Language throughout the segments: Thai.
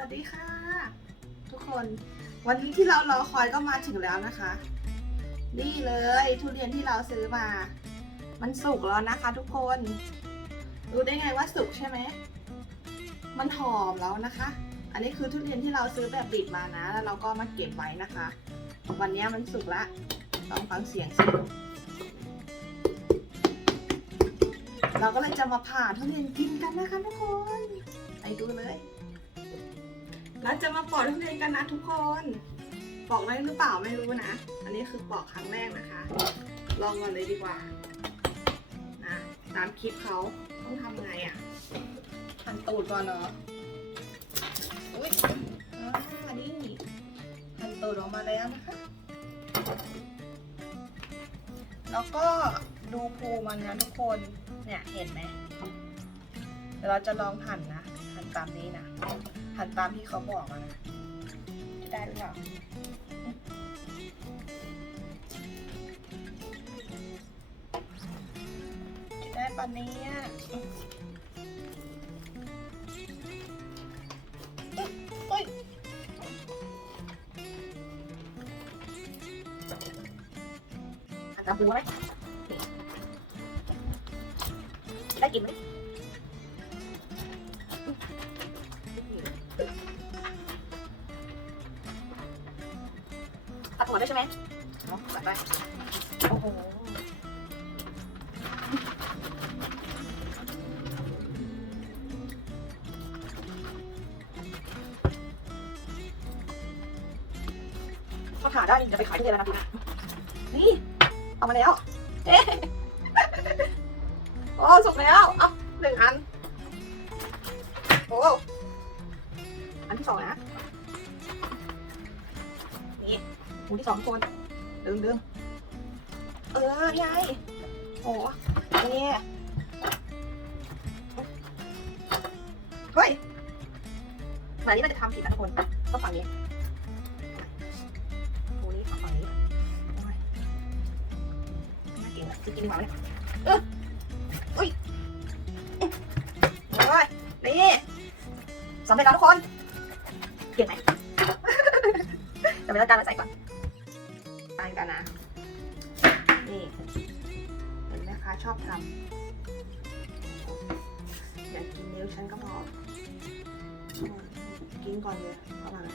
วัสดีค่ะ ทุกคนวันนี้ที่เรารอคอยก็มาถึงแล้วนะคะ นี่เลยทุเรียนที่เราซื้อมา มันสุกแล้วนะคะ ทุกคนรู้ได้ไงว่าสุกใช่ไหมมันหอมแล้วนะคะ อันนี้คือทุเรียนที่เราซื้อแบบดิบมานะ แล้วเราก็มาเก็บไว้นะคะ วันนี้มันสุกละลองฟังเสียงสิเราก็เลยจะมาผ่าทุเรียนกินกันนะคะทุกคนไปดูเลย เราจะมาปอกทุเรียนกันนะทุกคน ปอกได้หรือเปล่าไม่รู้นะ อันนี้คือปอกครั้งแรกนะคะ ลองก่อนเลยดีกว่านะตามคลิปเขาต้องทำไงอะ่ะหั่นตูดก่อนเนาะอุ้ยอ่านี่หั่นตูดออกมาแล้วนะคะ แล้วก็ดูภูมันนะทุกคน เนี่ยเห็นไหมเดี๋ยวเราจะลองหั่นนะ ตามนี้นะหันตามที่เขาบอกมานะ จะได้หรือเปล่าจะได้ปะเนี้ยเฮ้ยหันตามปูไหมได้กินไหม หัวด้วยใช่ไหมเนาะตัดไปโอ้โหถ้าผ่าได้จะไปขายที่เลยแล้วนะพี่นี่ เอามาแล้วเอ๊ะโอ้สุกแล้วเอ้าหนึ่งอัน โอ้ อันที่สองนะูที่สองคน ดึงดึงเออ นี่ไงโอ้นี่เฮ้ยเหมือนนี้เราจะทำผิดนะทุกคนต้องฝั่งนี้หมูนี้ฝั่งนี้น่าเก่งอะจะกินดีกว่าไหมเนี่ยเอออุ้ยโอ้ยนี่สำเร็จแล้วทุกคน เก่งไหมจะไม่ต้องการมาใส่ก่อน ตานกันนะ นี่เห็นไหมคะชอบทำอยากกินนิ้วฉันก็พอกินก่อนเลยเข้ามานะ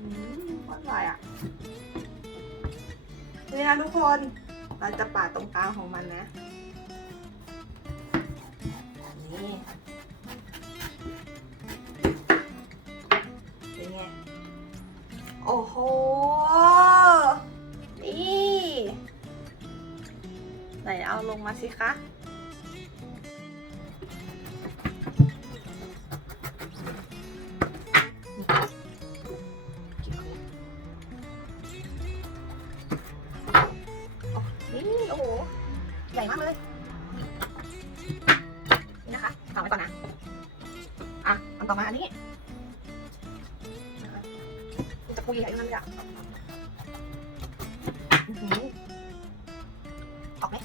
อืมอร่อยอะนี่นะทุกคนเราจะปาดตรงกลางของมันนะนี่ ไหนเอาลงมาสิคะนี่โอ้โห ใหญ่มากเลย นี่นะคะเอาไว้ก่อนนะ อะ อันต่อมาอันนี้นะคะมันจะคุยอะไรนั่นอย่างอื้อหืออกไหม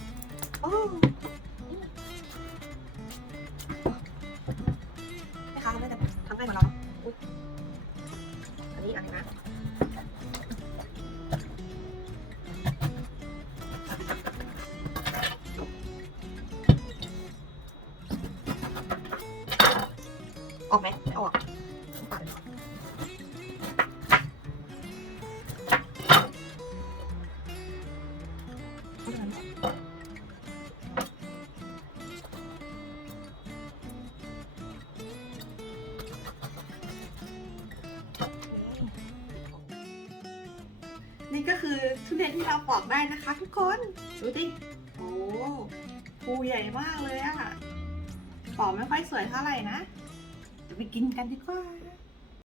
แม่ค้าเขาไม่ได้ทำให้เหมือนเราเนอะอุ๊ยอันนี้อันนี้นะออกไหมไม่ออก นี่ก็คือทุเรียนที่เราปอกได้นะคะทุกคนดูดิโอ้ภูใหญ่มากเลยอะปอกไม่ค่อยสวยเท่าไหร่นะจะไปกินกันดีกว่า